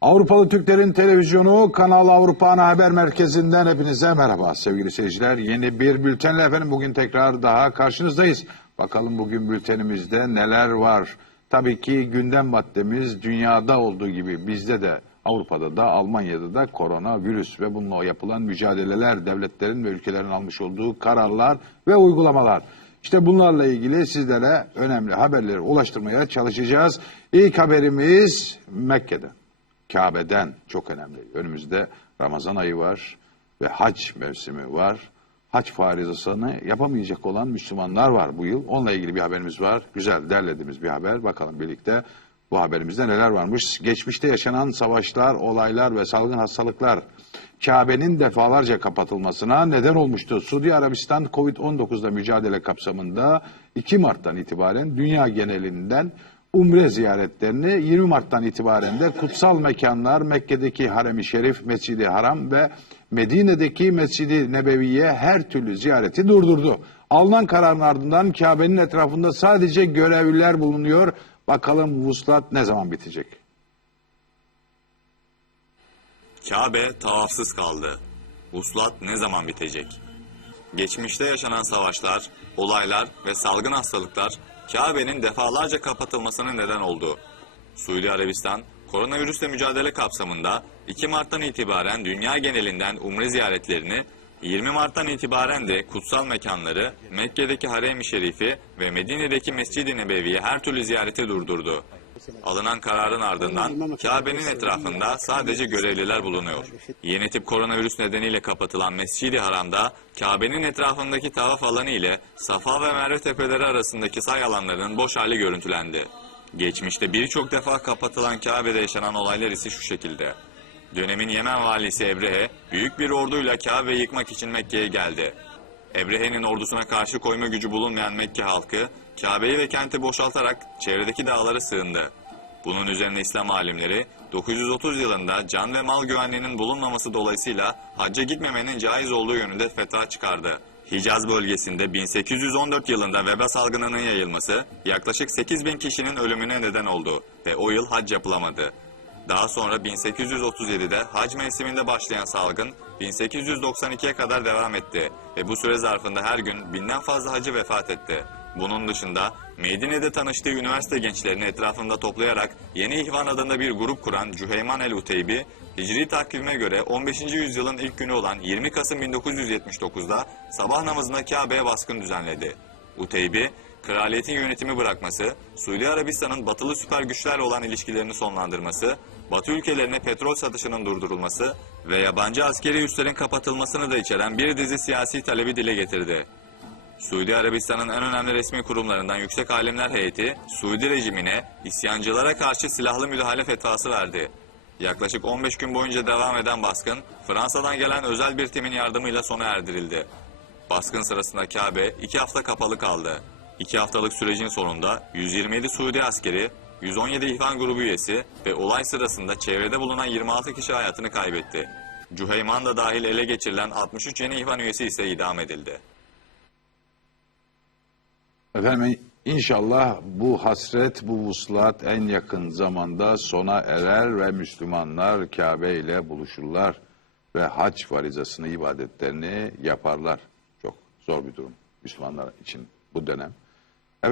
Avrupalı Türklerin televizyonu Kanal Avrupa Ana Haber Merkezi'nden hepinize merhaba sevgili seyirciler. Yeni bir bültenle efendim bugün tekrar daha karşınızdayız. Bakalım bugün bültenimizde neler var? Tabii ki gündem maddemiz dünyada olduğu gibi bizde de Avrupa'da da Almanya'da da koronavirüs ve bununla yapılan mücadeleler, devletlerin ve ülkelerin almış olduğu kararlar ve uygulamalar. İşte bunlarla ilgili sizlere önemli haberleri ulaştırmaya çalışacağız. İlk haberimiz Mekke'den. Kabe'den çok önemli. Önümüzde Ramazan ayı var ve hac mevsimi var. Hac farizasını yapamayacak olan Müslümanlar var bu yıl. Onunla ilgili bir haberimiz var. Güzel derlediğimiz bir haber. Bakalım birlikte bu haberimizde neler varmış. Geçmişte yaşanan savaşlar, olaylar ve salgın hastalıklar Kabe'nin defalarca kapatılmasına neden olmuştu. Suudi Arabistan Covid-19'da mücadele kapsamında 2 Mart'tan itibaren dünya genelinden Umre ziyaretlerini 20 Mart'tan itibaren de kutsal mekanlar Mekke'deki Harem-i Şerif, Mescid-i Haram ve Medine'deki Mescid-i Nebevi'ye her türlü ziyareti durdurdu. Alınan kararın ardından Kabe'nin etrafında sadece görevliler bulunuyor. Bakalım vuslat ne zaman bitecek? Kabe tavafsız kaldı. Vuslat ne zaman bitecek? Geçmişte yaşanan savaşlar, olaylar ve salgın hastalıklar Kabe'nin defalarca kapatılmasına neden oldu. Suudi Arabistan, koronavirüsle mücadele kapsamında 2 Mart'tan itibaren dünya genelinden umre ziyaretlerini, 20 Mart'tan itibaren de kutsal mekanları, Mekke'deki Harem-i Şerifi ve Medine'deki Mescid-i Nebevi'ye her türlü ziyareti durdurdu. Alınan kararın ardından Kabe'nin etrafında sadece görevliler bulunuyor. Yeni tip koronavirüs nedeniyle kapatılan Mescid-i Haram'da Kabe'nin etrafındaki tavaf alanı ile Safa ve Merve tepeleri arasındaki say alanlarının boş hali görüntülendi. Geçmişte birçok defa kapatılan Kabe'de yaşanan olaylar ise şu şekilde. Dönemin Yemen valisi Ebrehe büyük bir orduyla Kabe'yi yıkmak için Mekke'ye geldi. Ebrehe'nin ordusuna karşı koyma gücü bulunmayan Mekke halkı, Kabe'yi ve kenti boşaltarak çevredeki dağlara sığındı. Bunun üzerine İslam alimleri 930 yılında can ve mal güvenliğinin bulunmaması dolayısıyla hacca gitmemenin caiz olduğu yönünde fetva çıkardı. Hicaz bölgesinde 1814 yılında veba salgınının yayılması yaklaşık 8 bin kişinin ölümüne neden oldu ve o yıl hac yapılamadı. Daha sonra 1837'de hac mevsiminde başlayan salgın 1892'ye kadar devam etti ve bu süre zarfında her gün binden fazla hacı vefat etti. Bunun dışında Medine'de tanıştığı üniversite gençlerini etrafında toplayarak Yeni İhvan adında bir grup kuran Cüheyman el-Uteybi, Hicri takvime göre 15. yüzyılın ilk günü olan 20 Kasım 1979'da sabah namazına Kabe'ye baskın düzenledi. Uteybi, kraliyetin yönetimi bırakması, Suudi Arabistan'ın batılı süper güçlerle olan ilişkilerini sonlandırması, Batı ülkelerine petrol satışının durdurulması ve yabancı askeri üslerin kapatılmasını da içeren bir dizi siyasi talebi dile getirdi. Suudi Arabistan'ın en önemli resmi kurumlarından Yüksek Alimler Heyeti, Suudi rejimine isyancılara karşı silahlı müdahale fetvası verdi. Yaklaşık 15 gün boyunca devam eden baskın, Fransa'dan gelen özel bir timin yardımıyla sona erdirildi. Baskın sırasında Kabe iki hafta kapalı kaldı. İki haftalık sürecin sonunda 127 Suudi askeri, 117 ihvan grubu üyesi ve olay sırasında çevrede bulunan 26 kişi hayatını kaybetti. Cüheyman da dahil ele geçirilen 63 yeni ihvan üyesi ise idam edildi. Efendim inşallah bu hasret, bu vuslat en yakın zamanda sona erer ve Müslümanlar Kabe ile buluşurlar ve hac farizasını, ibadetlerini yaparlar. Çok zor bir durum Müslümanlar için bu dönem.